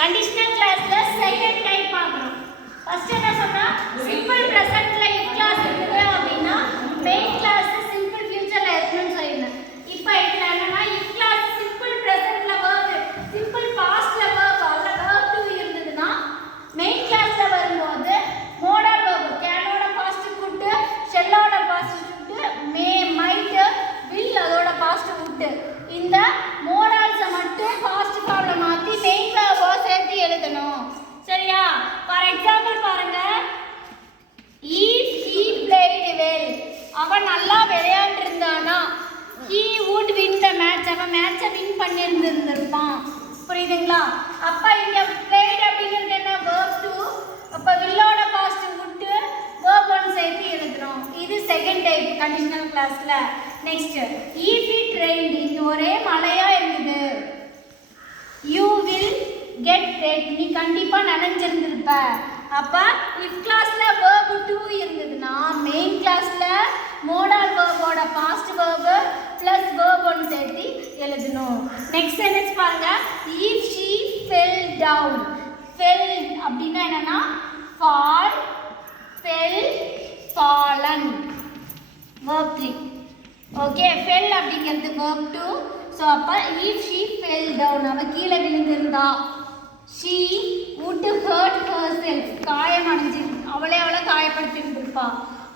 Conditional கிளாஸ்ல second type பார்க்கணும். First என்ன சொன்னா சிம்பிள் பிரசன்ட்ல இஃப் கிளாஸ் இருக்குது அப்படின்னா மெயின் கிளாஸ் சிம்பிள் ஃபியூச்சர்ல இருக்குன்னு சொல்லிருந்தேன். இப்போ இதுல என்னன்னா இஃப் கிளாஸ் சிம்பிள் பிரசன்ட்ல verb சிம்பிள் பாஸ்ட்ல verb அல்ல verb to இருந்ததுன்னா மெயின் கிளாஸ்ல வரும்போது மோடல் verb கேனோட பாஸ்ட் கூட்டு ஷெல்லோட பாஸ்ட் கூட்டு மே மைட் வில் அதோட பாஸ்ட் கூட்டு இந்த மோடல்ஸை மட்டும் பாஸ்ட் ஃபார்ம்ல மாத்தி மெயின் verb சேர்த்து எழுதணும். சரியா? ஃபார் எக்ஸாம்பிள் பாருங்க, if he played well அவன் நல்லா விளையாண்டு இருந்தானா he would win the match அவன் மேட்சை வின் பண்ணியிருந்திருப்பான். புரியுதுங்களா? அப்ப இங்க played அப்படிங்கிறது என்ன verb 2 அப்ப willோட past விட்டு verb 1 சேர்த்து எழுதுறோம். இது செகண்ட் டைப் கண்டிஷனல் கிளாஸ்ல. நெக்ஸ்ட் if it rained இங்க ஒரே மழையா இருந்தது you will get wet நீ கண்டிப்பா நனைஞ்சிருந்திருப்ப. அப்ப if கிளாஸ்ல verb 2 இருந்ததுன்னா மெயின் கிளாஸ்ல மோடல் verb ஓட past verb plus verb 1 சேர்த்து எழுதணும். நெக்ஸ்ட் சென்டென்ஸ் பாருங்க, if she fell down fell அப்படினா என்னன்னா fall fell fallen verb 3. Okay, fell அப்படிங்கிறது verb 2. ஸோ அப்போ if she fell down அவ கீழே விழுந்திருந்தா she would hurt herself காயம் அடைஞ்சு அவளை காயப்படுத்திருந்திருப்பா.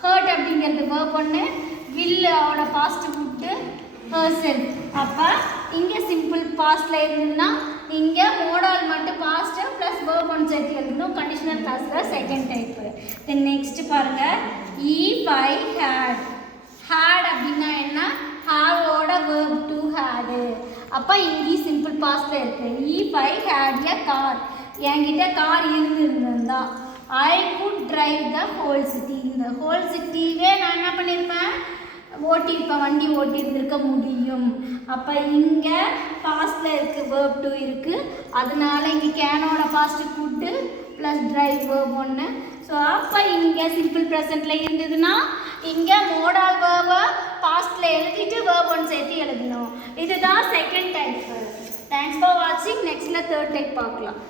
hurt அப்படிங்கிறது verb 1 will அவளோட past விட்டு herself. அப்போ இங்கே சிம்பிள் பாஸ்ட்ல இருந்ததுன்னா இங்கே மோடால் மட்டும் பாஸ்ட் ப்ளஸ் verb 1 சேர்த்து எழுதணும். கண்டிஷனல் கிளாஸ்ல செகண்ட் டைப். தென் நெக்ஸ்ட் பாருங்க, if I had அப்படின்னா என்ன have ஓட verb to had. அப்போ இங்கே சிம்பிள் பாஸ்ட்ல இருக்கு. if I had a car என்கிட்ட கார் இருந்திருந்தா I could drive the whole city இந்த whole cityவே நான் என்ன பண்ணியிருப்பேன் ஓட்டியிருப்பேன் வண்டி ஓட்டியிருந்திருக்க முடியும். அப்போ இங்கே பாஸ்ட்ல இருக்கு verb 2 இருக்கு. அதனால இங்கே கேனோட பாஸ்ட் கூட்டு ப்ளஸ் டிரைவ் verb 1. ஸோ அப்போ இங்கே சிம்பிள் ப்ரெசன்ட்ல இருந்ததுன்னா இங்கே மோடால் verb பாஸ்ட்ல எழுதிட்டு verb 1 சேர்த்து எழுதணும். இதுதான் செகண்ட் டைப். தேங்க்ஸ் ஃபார் வாட்சிங். நெக்ஸ்ட்ல தேர்ட் டைப் பார்க்கலாம்.